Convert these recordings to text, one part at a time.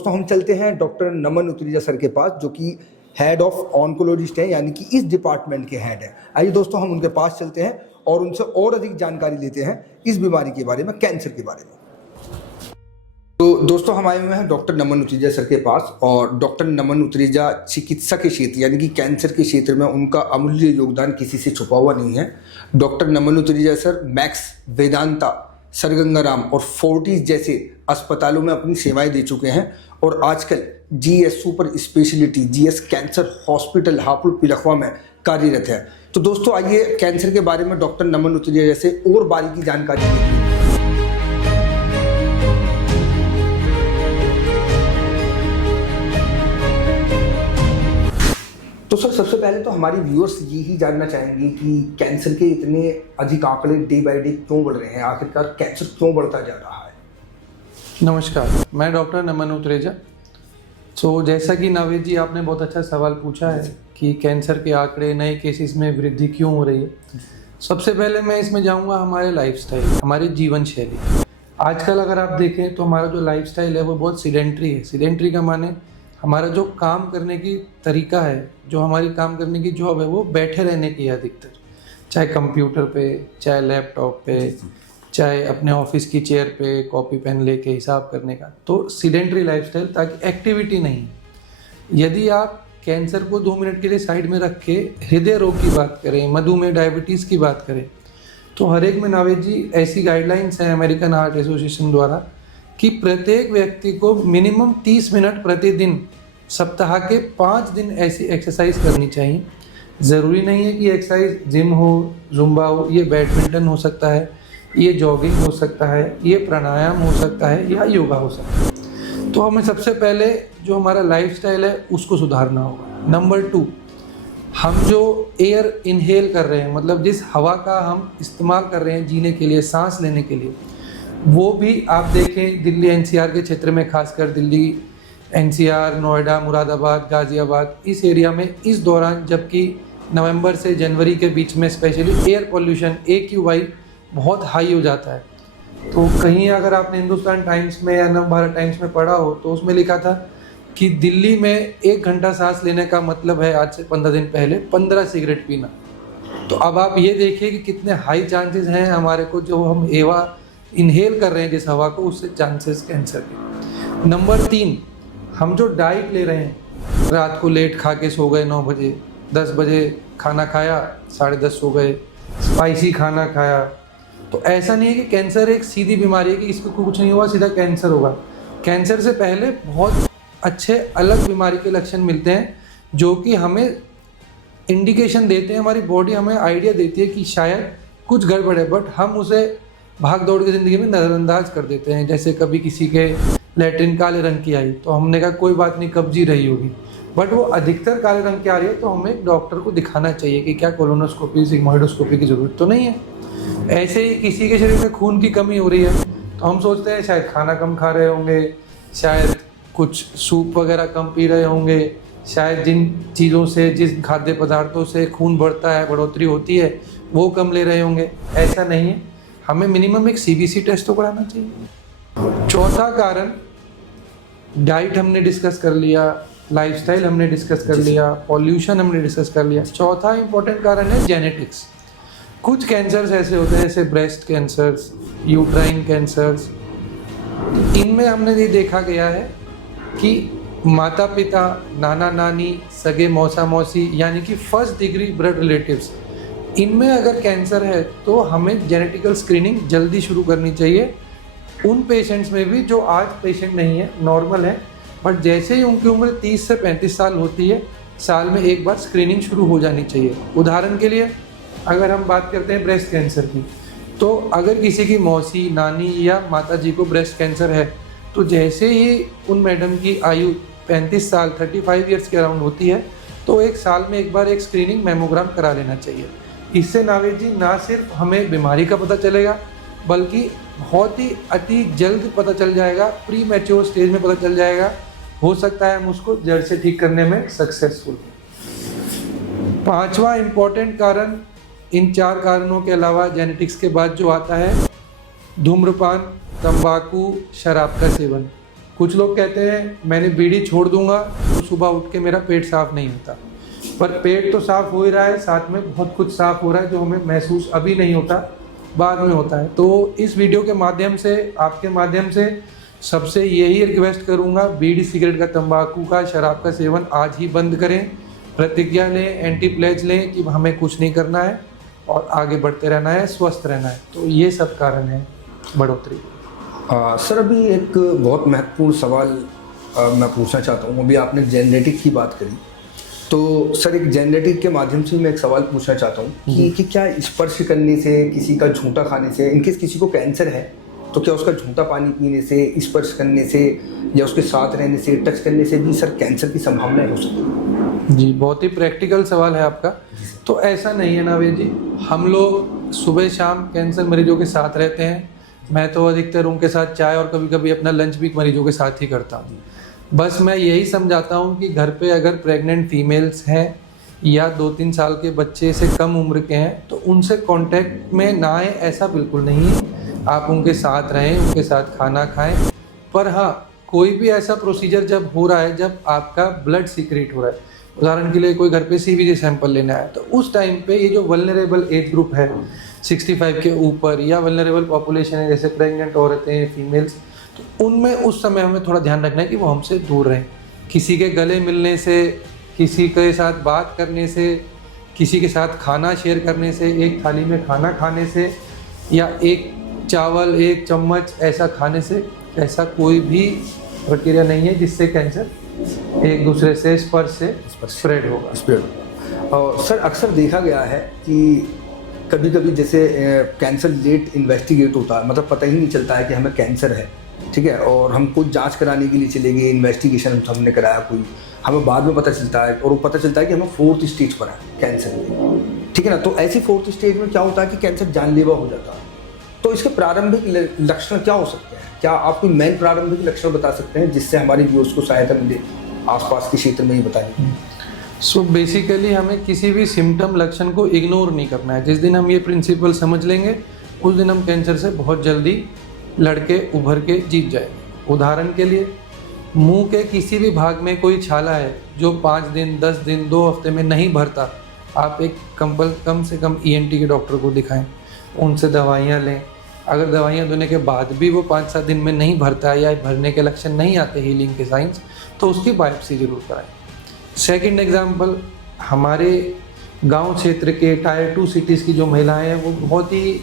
दोस्तों हम चलते हैं डॉक्टर नमन उतरीजा सर के पास, जो कि हेड ऑफ ऑन्कोलॉजिस्ट हैं, यानी कि इस डिपार्टमेंट के हेड हैं। आइए दोस्तों हम उनके पास चलते हैं और उनसे और अधिक जानकारी लेते हैं इस बीमारी के बारे में, कैंसर के बारे में। तो दोस्तों हम आए हुए हैं डॉक्टर नमन उतरीजा सर के पास, और डॉक्टर नमन उतरीजा चिकित्सा के क्षेत्र यानी कि कैंसर के क्षेत्र में उनका अमूल्य योगदान किसी से छुपा हुआ नहीं है। Doctor Naman Utreja sir Max, Vedanta, sir Ganga Ram और फोर्टिस जैसे अस्पतालों में अपनी सेवाएं दे चुके हैं, और आजकल GS super speciality GS cancer hospital Hapur Pilkhuwa में कार्यरत है। तो दोस्तों आइए कैंसर के बारे में डॉक्टर नमन उतरीजा से और बारीकी जानकारी लेते हैं। तो सर सबसे पहले तो हमारी व्यूअर्स यही जानना चाहेंगे कि कैंसर के इतने अधिक आंकड़े डे बाय डे क्यों बढ़ रहे हैं, आखिरकार कैंसर क्यों बढ़ता जा रहा है। नमस्कार, मैं डॉक्टर नमन उतरेजा। जैसा कि नावेद जी आपने बहुत अच्छा सवाल पूछा है कि कैंसर के आंकड़े, नए केसेस में वृद्धि क्यों हो रही है। सबसे पहले मैं इसमें जाऊंगा हमारे लाइफस्टाइल, हमारी जीवन शैली। आजकल अगर आप देखें तो हमारा जो लाइफस्टाइल है वो बहुत सीडेंट्री है। सीडेंट्री का माने हमारा जो काम करने की तरीका है, जो हमारी काम करने की जॉब है, वो बैठे रहने की है अधिकतर, चाहे कंप्यूटर पे, चाहे लैपटॉप पे, चाहे अपने ऑफिस की चेयर पे कॉपी पेन लेके हिसाब करने का। तो सीडेंट्री लाइफस्टाइल, ताकि एक्टिविटी नहीं। यदि आप कैंसर को 2 मिनट के लिए साइड में रख के हृदय रोग की बात करें, मधुमेह, डायबिटीज़ की बात करें, तो हर एक में नावेद जी ऐसी गाइडलाइंस हैं अमेरिकन हार्ट एसोसिएशन द्वारा कि प्रत्येक व्यक्ति को मिनिमम 30 मिनट प्रतिदिन सप्ताह के 5 दिन ऐसी एक्सरसाइज करनी चाहिए। ज़रूरी नहीं है कि एक्सरसाइज जिम हो, जुम्बा हो, ये बैडमिंटन हो सकता है, ये जॉगिंग हो सकता है, ये प्राणायाम हो सकता है, या योगा हो सकता है। तो हमें सबसे पहले जो हमारा लाइफस्टाइल है उसको सुधारना होगा। नंबर 2, हम जो एयर इनहेल कर रहे हैं, मतलब जिस हवा का हम इस्तेमाल कर रहे हैं जीने के लिए, सांस लेने के लिए, वो भी आप देखें दिल्ली एनसीआर के क्षेत्र में, खासकर दिल्ली एनसीआर, नोएडा, मुरादाबाद, गाज़ियाबाद, इस एरिया में इस दौरान, जबकि नवंबर से जनवरी के बीच में स्पेशली एयर पोल्यूशन AQI बहुत हाई हो जाता है। तो कहीं अगर आपने हिंदुस्तान टाइम्स में या नवभारत टाइम्स में पढ़ा हो तो उसमें लिखा था कि दिल्ली में 1 घंटा सांस लेने का मतलब है आज से 15 दिन पहले 15 सिगरेट पीना। तो अब आप ये देखिए कि कितने हाई चांसेस हैं हमारे को, जो हम हवा इनहेल कर रहे हैं जिस हवा को, उससे चांसेस कैंसर के। नंबर 3, हम जो डाइट ले रहे हैं, रात को लेट खा के सो गए 9 बजे, 10 बजे खाना खाया, 10:30 सो गए, स्पाइसी खाना खाया। तो ऐसा नहीं है कि कैंसर एक सीधी बीमारी है कि इसको कुछ नहीं हुआ सीधा कैंसर होगा। कैंसर से पहले बहुत अच्छे अलग बीमारी के लक्षण मिलते हैं जो कि हमें इंडिकेशन देते हैं, हमारी बॉडी हमें आइडिया देती है कि शायद कुछ गड़बड़ है, बट हम उसे भाग दौड़ की ज़िंदगी में नज़रअंदाज कर देते हैं। जैसे कभी किसी के लैट्रिन काले रंग की आई तो हमने कहा कोई बात नहीं, कब्जी रही होगी, बट वो अधिकतर काले रंग की आ रही है तो हमें एक डॉक्टर को दिखाना चाहिए कि क्या कोलोनोस्कोपी, सिग्मोइडोस्कोपी की ज़रूरत तो नहीं है। ऐसे ही किसी के शरीर में खून की कमी हो रही है तो हम सोचते हैं शायद खाना कम खा रहे होंगे, शायद कुछ सूप वगैरह कम पी रहे होंगे, शायद जिन चीज़ों से, जिस खाद्य पदार्थों से खून बढ़ता है, बढ़ोतरी होती है, वो कम ले रहे होंगे। ऐसा नहीं है, हमें मिनिमम एक CBC टेस्ट तो कराना चाहिए। चौथा कारण, डाइट हमने डिस्कस कर लिया, लाइफस्टाइल हमने डिस्कस कर लिया, पॉल्यूशन हमने डिस्कस कर लिया। चौथा इंपॉर्टेंट कारण है जेनेटिक्स। कुछ कैंसर्स ऐसे होते हैं जैसे ब्रेस्ट कैंसर्स, यूट्राइन कैंसर्स, इनमें हमने ये देखा गया है कि माता पिता, नाना नानी, सगे मौसा मौसी, यानी कि फर्स्ट डिग्री ब्लड रिलेटिव्स, इनमें अगर कैंसर है तो हमें जेनेटिकल स्क्रीनिंग जल्दी शुरू करनी चाहिए। उन पेशेंट्स में भी जो आज पेशेंट नहीं है, नॉर्मल है, बट जैसे ही उनकी उम्र 30 से 35 साल होती है, साल में एक बार स्क्रीनिंग शुरू हो जानी चाहिए। उदाहरण के लिए अगर हम बात करते हैं ब्रेस्ट कैंसर की, तो अगर किसी की मौसी, नानी या माता जी को ब्रेस्ट कैंसर है तो जैसे ही उन मैडम की आयु 35 साल 35 ईयर्स के अराउंड होती है तो एक साल में एक बार एक स्क्रीनिंग मैमोग्राम करा लेना चाहिए। इससे नावेद जी ना सिर्फ हमें बीमारी का पता चलेगा बल्कि बहुत ही अति जल्द पता चल जाएगा, प्री मैच्योर स्टेज में पता चल जाएगा। हो सकता है हम उसको जड़ से ठीक करने में सक्सेसफुल। 5वां इम्पॉर्टेंट कारण, इन 4 कारणों के अलावा जेनेटिक्स के बाद जो आता है, धूम्रपान, तंबाकू, शराब का सेवन। कुछ लोग कहते हैं मैंने बीड़ी छोड़ दूंगा तो सुबह उठ के मेरा पेट साफ नहीं होता, पर पेट तो साफ हो ही रहा है, साथ में बहुत कुछ साफ हो रहा है जो हमें महसूस अभी नहीं होता, बाद में होता है। तो इस वीडियो के माध्यम से, आपके माध्यम से सबसे यही रिक्वेस्ट करूंगा, बीड़ी सिगरेट का, तंबाकू का, शराब का सेवन आज ही बंद करें, प्रतिज्ञा लें, एंटी प्लेज लें कि हमें कुछ नहीं करना है और आगे बढ़ते रहना है, स्वस्थ रहना है। तो ये सब कारण है बढ़ोतरी। सर अभी एक बहुत महत्वपूर्ण सवाल मैं पूछना चाहता हूँ। अभी आपने जेनेटिक की बात करी, तो सर एक जेनेटिक के माध्यम से मैं एक सवाल पूछना चाहता हूँ कि क्या स्पर्श करने से, किसी का झूठा खाने से, इनकेस किसी को कैंसर है तो क्या उसका झूठा पानी पीने से, स्पर्श करने से या उसके साथ रहने से, टच करने से भी सर कैंसर की संभावना हो सकती है? जी, बहुत ही प्रैक्टिकल सवाल है आपका। तो ऐसा नहीं है नावेद जी, हम लोग सुबह शाम कैंसर मरीजों के साथ रहते हैं। मैं तो अधिकतर उनके साथ चाय और कभी कभी अपना लंच भी मरीजों के साथ ही करता हूँ। बस मैं यही समझाता हूँ कि घर पे अगर प्रेग्नेंट फीमेल्स हैं या 2-3 साल के बच्चे से कम उम्र के हैं तो उनसे कांटेक्ट में ना आए, ऐसा बिल्कुल नहीं है। आप उनके साथ रहें, उनके साथ खाना खाएं। पर हाँ, कोई भी ऐसा प्रोसीजर जब हो रहा है, जब आपका ब्लड सीक्रेट हो रहा है, उदाहरण के लिए कोई घर पे सीवीजी सैंपल लेना है, तो उस टाइम पे ये जो वल्नरेबल एज ग्रुप है 65 के ऊपर या वल्नरेबल पॉपुलेशन है जैसे प्रेग्नेंट औरतें, फीमेल्स, तो उनमें उस समय हमें थोड़ा ध्यान रखना है कि वो हमसे दूर रहें। किसी के गले मिलने से, किसी के साथ बात करने से, किसी के साथ खाना शेयर करने से, एक थाली में खाना खाने से या एक चावल, एक चम्मच ऐसा खाने से, ऐसा कोई भी प्रक्रिया नहीं है जिससे कैंसर एक दूसरे से स्पर्श से स्प्रेड होगा। और सर अक्सर देखा गया है कि कभी कभी जैसे कैंसर लेट इन्वेस्टिगेट होता है, मतलब पता ही नहीं चलता है कि हमें कैंसर है, ठीक है, और हम कुछ जांच कराने के लिए चले गए, इन्वेस्टिगेशन हमने कराया कोई, हमें बाद में पता चलता है और वो पता चलता है कि हमें 4th स्टेज पर है कैंसर, ठीक है ना। तो ऐसी 4th स्टेज में क्या होता है कि कैंसर जानलेवा हो जाता है। तो इसके प्रारंभिक लक्षण क्या हो सकते हैं? क्या आप कोई मेन प्रारंभिक लक्षण बता सकते हैं जिससे हमारे व्यूअर्स को सहायता मिले आसपास के क्षेत्र में ही बताने? सो बेसिकली हमें किसी भी सिम्टम, लक्षण को इग्नोर नहीं करना है। जिस दिन हम ये प्रिंसिपल समझ लेंगे उस दिन हम कैंसर से बहुत जल्दी लड़के उभर के जीत जाएंगे। उदाहरण के लिए, मुंह के किसी भी भाग में कोई छाला है जो 5 दिन, 10 दिन, 2 हफ्ते में नहीं भरता, आप एक कम से कम ENT के डॉक्टर को दिखाएं, उनसे दवाइयाँ लें। अगर दवाइयाँ देने के बाद भी वो 5-7 दिन में नहीं भरता है या भरने के लक्षण नहीं आते, हीलिंग के साइंस, तो उसकी बायोप्सी जरूर कराएं। सेकंड एग्जांपल, हमारे गांव क्षेत्र के टायर 2 सिटीज़ की जो महिलाएं हैं वो बहुत ही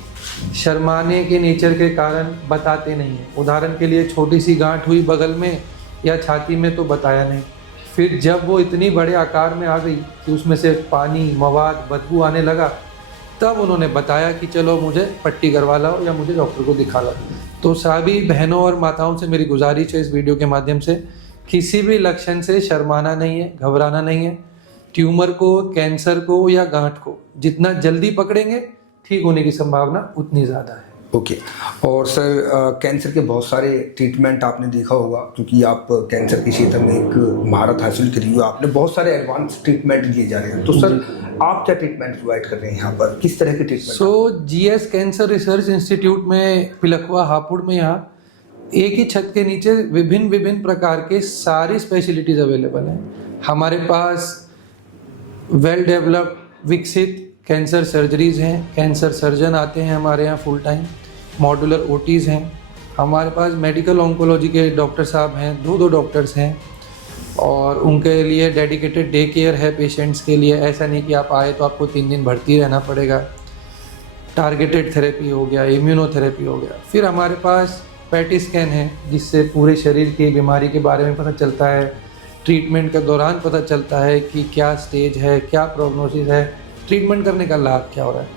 शर्माने के नेचर के कारण बताते नहीं हैं। उदाहरण के लिए, छोटी सी गांठ हुई बगल में या छाती में तो बताया नहीं, फिर जब वो इतनी बड़े आकार में आ गई कि उसमें से पानी, मवाद, बदबू आने लगा, तब उन्होंने बताया कि चलो मुझे पट्टी करवा लाओ या मुझे डॉक्टर को दिखा लाओ। तो सभी बहनों और माताओं से मेरी गुजारिश है इस वीडियो के माध्यम से, किसी भी लक्षण से शर्माना नहीं है, घबराना नहीं है। ट्यूमर को, कैंसर को या गांठ को जितना जल्दी पकड़ेंगे ठीक होने की संभावना उतनी ज़्यादा है। ओके। और सर कैंसर के बहुत सारे ट्रीटमेंट आपने देखा होगा, क्योंकि आप कैंसर के क्षेत्र में एक महारत हासिल करी हुई, आपने बहुत सारे एडवांस ट्रीटमेंट दिए जा रहे हैं। तो सर आप क्या ट्रीटमेंट प्रोवाइड कर रहे हैं यहाँ पर, किस तरह के treatment? GS cancer research institute में पिलखवा हापुड़ में यहाँ एक ही छत के नीचे विभिन्न प्रकार के सारी स्पेशलिटीज़ अवेलेबल हैं। हमारे पास वेल डेवलप्ड, विकसित कैंसर सर्जरीज़ हैं, कैंसर सर्जन आते हैं हमारे यहाँ फुल टाइम, मॉड्यूलर OTs हैं, हमारे पास मेडिकल ऑन्कोलॉजी के डॉक्टर साहब हैं, 2 डॉक्टर्स हैं, और उनके लिए डेडिकेटेड डे केयर है पेशेंट्स के लिए। ऐसा नहीं कि आप आए तो आपको 3 दिन भर्ती रहना पड़ेगा। टारगेटेड थेरेपी हो गया, इम्यूनोथेरेपी हो गया। फिर हमारे पास पैटी स्कैन है जिससे पूरे शरीर की बीमारी के बारे में पता चलता है, ट्रीटमेंट के दौरान पता चलता है कि क्या स्टेज है, क्या प्रोग्नोसिस है, ट्रीटमेंट करने का लाभ क्या हो रहा है।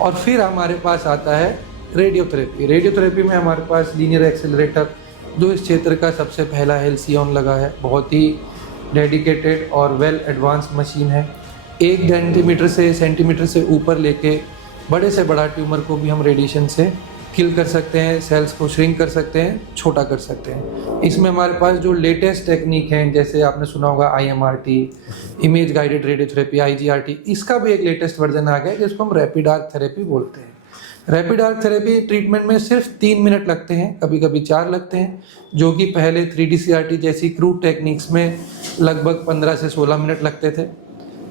और फिर हमारे पास आता है रेडियोथेरेपी। रेडियोथेरेपी में हमारे पास लीनियर एक्सेलरेटर, जो इस क्षेत्र का सबसे पहला हेल्सियन लगा है, बहुत ही डेडिकेटेड और वेल एडवांस मशीन है। 1 सेंटीमीटर से ऊपर लेके बड़े से बड़ा ट्यूमर को भी हम रेडिएशन से किल कर सकते हैं, सेल्स को श्रिंक कर सकते हैं, छोटा कर सकते हैं। इसमें हमारे पास जो लेटेस्ट टेक्निक हैं, जैसे आपने सुना होगा IMRT, image guided radiotherapy, IGRT, इसका भी एक लेटेस्ट वर्जन आ गया है जिसको हम रैपिड आर्क थेरेपी बोलते हैं। रैपिड आर्क थेरेपी ट्रीटमेंट में सिर्फ 3 मिनट लगते हैं, कभी कभी 4 लगते हैं, जो कि पहले 3D CRT जैसी क्रूड टेक्निक्स में लगभग 15 से 16 मिनट लगते थे।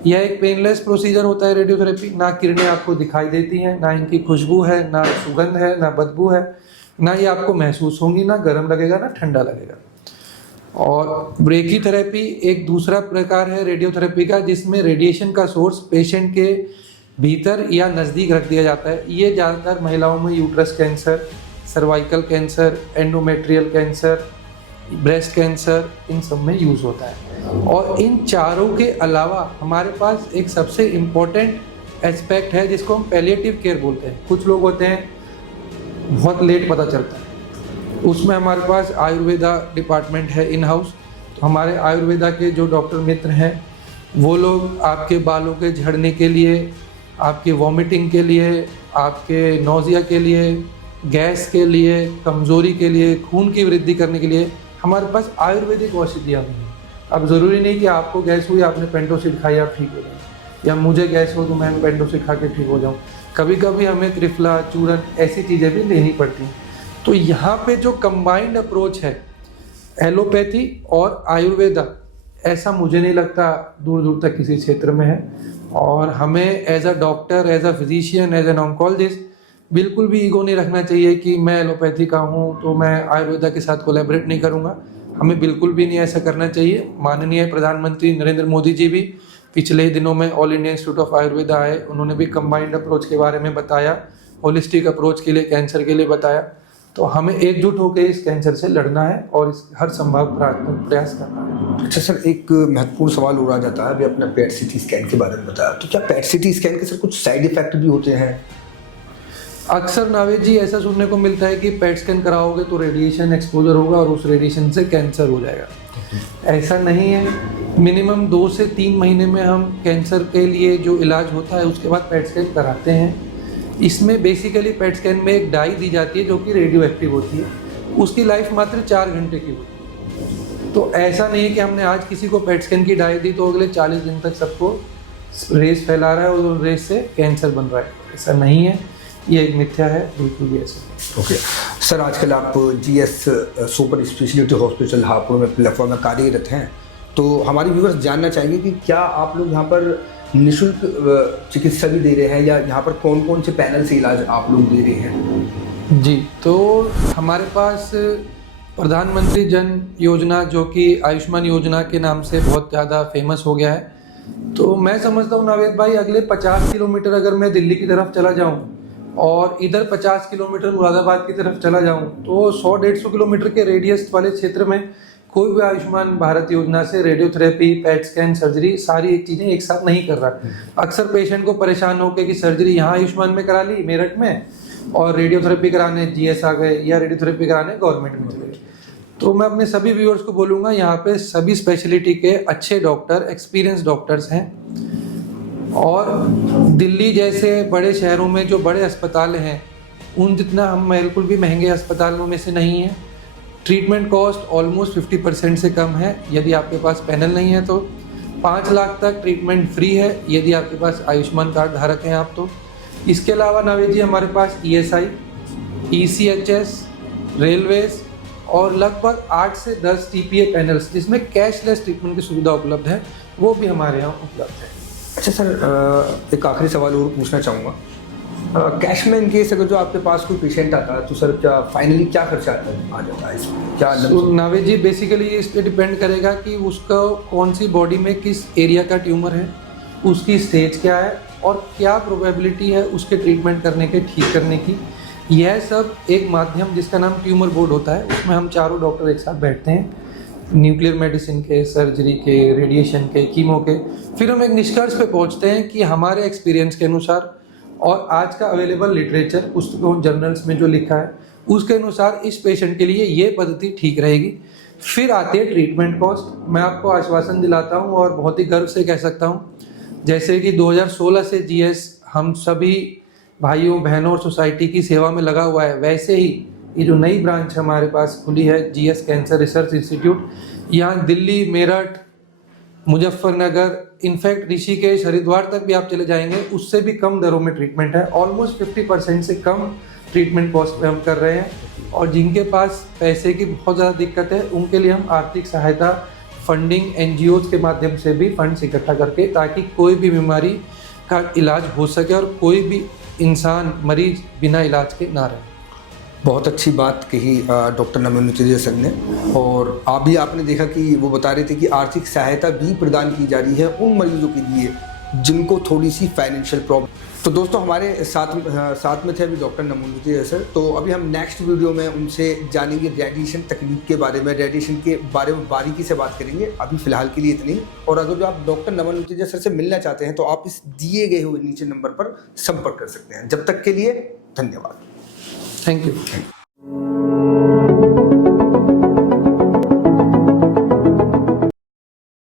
यह एक पेनलेस प्रोसीजर होता है रेडियोथेरेपी। ना किरणें आपको दिखाई देती हैं, ना इनकी खुशबू है, ना सुगंध है, ना बदबू है, ना ये आपको महसूस होंगी, ना गर्म लगेगा ना ठंडा लगेगा। और ब्रेकी थेरेपी एक दूसरा प्रकार है रेडियोथेरेपी का, जिसमें रेडिएशन का सोर्स पेशेंट के भीतर या नज़दीक रख दिया जाता है। ये ज़्यादातर महिलाओं में uterus cancer, cervical cancer, endometrial cancer, breast cancer, इन सब में यूज़ होता है। और इन चारों के अलावा हमारे पास एक सबसे इम्पोर्टेंट एस्पेक्ट है जिसको हम पैलिएटिव केयर बोलते हैं। कुछ लोग होते हैं बहुत लेट पता चलता है, उसमें हमारे पास आयुर्वेदा डिपार्टमेंट है इन हाउस। तो हमारे आयुर्वेदा के जो डॉक्टर मित्र हैं वो लोग आपके बालों के झड़ने के लिए, आपकी वॉमिटिंग के लिए, आपके नौजिया के लिए, गैस के लिए, कमज़ोरी के लिए, खून की वृद्धि करने के लिए हमारे पास आयुर्वेदिक औषधियाँ भी हैं। अब ज़रूरी नहीं कि आपको गैस हुई आपने पेंटोसिड खाई आप ठीक हो जाए, या मुझे गैस हो तो मैं पेंटोसिड खा के ठीक हो जाऊँ। कभी कभी हमें त्रिफला, चूरन ऐसी चीज़ें भी लेनी पड़ती हैं। तो यहाँ पे जो कंबाइंड अप्रोच है एलोपैथी और आयुर्वेदा, ऐसा मुझे नहीं लगता दूर दूर तक किसी क्षेत्र में है। और हमें as a doctor, as a physician, as an oncologist बिल्कुल भी ईगो नहीं रखना चाहिए कि मैं एलोपैथी का हूँ तो मैं आयुर्वेदा के साथ कोलैबोरेट नहीं करूँगा। हमें बिल्कुल भी नहीं ऐसा करना चाहिए। माननीय प्रधानमंत्री नरेंद्र मोदी जी भी पिछले ही दिनों में all India institute of Ayurveda आए, उन्होंने भी कंबाइंड अप्रोच के बारे में बताया, होलिस्टिक अप्रोच के लिए, कैंसर के लिए बताया। तो हमें एकजुट होकर इस कैंसर से लड़ना है और इस हर संभव प्रयास करना है। अच्छा सर, एक महत्वपूर्ण सवाल उड़ा जाता है, अभी अपना पेट सीटी स्कैन के बारे में बताया, तो क्या पेट सीटी स्कैन के सर कुछ साइड इफेक्ट भी होते हैं? अक्सर नावेद जी ऐसा सुनने को मिलता है कि पेट स्कैन कराओगे तो रेडिएशन एक्सपोजर होगा और उस रेडिएशन से कैंसर हो जाएगा। ऐसा नहीं है। मिनिमम 2 से 3 महीने में हम कैंसर के लिए जो इलाज होता है उसके बाद पेट स्कैन कराते हैं। इसमें बेसिकली पेट स्कैन में एक डाई दी जाती है जो कि रेडियो एक्टिव होती है, उसकी लाइफ मात्र 4 घंटे की होती है। तो ऐसा नहीं है कि हमने आज किसी को पेट स्कैन की डाई दी तो अगले 40 दिन तक सबको रेस फैला रहा है और उस रेस से कैंसर बन रहा है। ऐसा नहीं है, ये एक मिथ्या है, बिल्कुल भी ऐसा। ओके सर, आजकल आप GS super speciality hospital Hapur में प्लेटफॉर्म में कार्यरत हैं, तो हमारे व्यूअर्स जानना चाहेंगे कि क्या आप लोग यहाँ पर निःशुल्क चिकित्सा भी दे रहे हैं, या यहाँ पर कौन कौन से पैनल से इलाज आप लोग दे रहे हैं? जी, तो हमारे पास प्रधानमंत्री जन योजना जो कि आयुष्मान योजना के नाम से बहुत ज़्यादा फेमस हो गया है, तो मैं समझता हूँ नावेद भाई, अगले 50 किलोमीटर अगर मैं दिल्ली की तरफ चला जाऊँ और इधर 50 किलोमीटर मुरादाबाद की तरफ चला जाऊँ, तो 100-150 किलोमीटर के रेडियस वाले क्षेत्र में कोई भी आयुष्मान भारत योजना से रेडियोथेरेपी, पेट स्कैन, सर्जरी, सारी एक चीज़ें एक साथ नहीं कर रहा। अक्सर पेशेंट को परेशान होकर कि सर्जरी यहाँ आयुष्मान में करा ली मेरठ में और रेडियोथेरेपी कराने GS आ गए, या रेडियोथेरेपी कराने गवर्नमेंट में चले गए। तो मैं अपने सभी व्यूअर्स को बोलूँगा, यहाँ पे सभी स्पेशलिटी के अच्छे डॉक्टर, एक्सपीरियंस डॉक्टर्स हैं। और दिल्ली जैसे बड़े शहरों में जो बड़े अस्पताल हैं उन जितना हम बिल्कुल भी महंगे अस्पतालों में से नहीं हैं। ट्रीटमेंट कॉस्ट ऑलमोस्ट 50% से कम है। यदि आपके पास पैनल नहीं है तो 5 लाख तक ट्रीटमेंट फ्री है यदि आपके पास आयुष्मान कार्ड धारक हैं आप तो। इसके अलावा नावेद जी हमारे पास ESI, ECHS, रेलवेज और लगभग 8 से 10 TPA पैनल्स जिसमें कैशलेस ट्रीटमेंट की सुविधा उपलब्ध है, वो भी हमारे यहाँ उपलब्ध है। अच्छा सर, एक आखिरी सवाल और पूछना चाहूँगा, कैश में इन केस अगर जो आपके पास कोई पेशेंट आता है तो सर क्या फाइनली क्या खर्चा आ जाता है इसमें, क्या? नावेद जी बेसिकली इस पे डिपेंड करेगा कि उसका कौन सी बॉडी में किस एरिया का ट्यूमर है, उसकी स्टेज क्या है और क्या प्रोबेबिलिटी है उसके ट्रीटमेंट करने के, ठीक करने की। यह सब एक माध्यम जिसका नाम ट्यूमर बोर्ड होता है, उसमें हम चारों डॉक्टर एक साथ बैठते हैं, न्यूक्लियर मेडिसिन के, सर्जरी के, रेडिएशन के, कीमो के। फिर हम एक निष्कर्ष पे पहुंचते हैं कि हमारे एक्सपीरियंस के अनुसार और आज का अवेलेबल लिटरेचर, पुस्तकों, जर्नल्स में जो लिखा है उसके अनुसार इस पेशेंट के लिए ये पद्धति ठीक रहेगी। फिर आती है ट्रीटमेंट कॉस्ट। मैं आपको आश्वासन दिलाता हूँ और बहुत ही गर्व से कह सकता हूँ, जैसे कि 2016 से GS हम सभी भाइयों बहनों और सोसाइटी की सेवा में लगा हुआ है, वैसे ही ये जो नई ब्रांच हमारे पास खुली है GS कैंसर रिसर्च इंस्टीट्यूट, यहाँ दिल्ली, मेरठ, मुजफ्फरनगर, इनफैक्ट ऋषिकेश हरिद्वार तक भी आप चले जाएंगे उससे भी कम दरों में ट्रीटमेंट है। ऑलमोस्ट 50% से कम ट्रीटमेंट कॉस्ट में हम कर रहे हैं। और जिनके पास पैसे की बहुत ज़्यादा दिक्कत है उनके लिए हम आर्थिक सहायता, फंडिंग, NGOs के माध्यम से भी फंड्स इकट्ठा करके, ताकि कोई भी बीमारी का इलाज हो सके और कोई भी इंसान, मरीज बिना इलाज के ना रहे। बहुत अच्छी बात कही डॉक्टर नमन नुतरेजा सर ने। और आपने देखा कि वो बता रहे थे कि आर्थिक सहायता भी प्रदान की जा रही है उन मरीजों के लिए जिनको थोड़ी सी फाइनेंशियल प्रॉब्लम। तो दोस्तों हमारे साथ में थे अभी डॉक्टर नमन नुतरेजा सर। तो अभी हम नेक्स्ट वीडियो में उनसे जानेंगे रेडिएशन तकनीक के बारे में, रेडिएशन के बारे में बारीकी से बात करेंगे। अभी फिलहाल के लिए इतनी। और अगर जो आप डॉक्टर नमन नुतरेजा सर से मिलना चाहते हैं तो आप इस दिए गए हुए नीचे नंबर पर संपर्क कर सकते हैं। जब तक के लिए धन्यवाद। Thank you.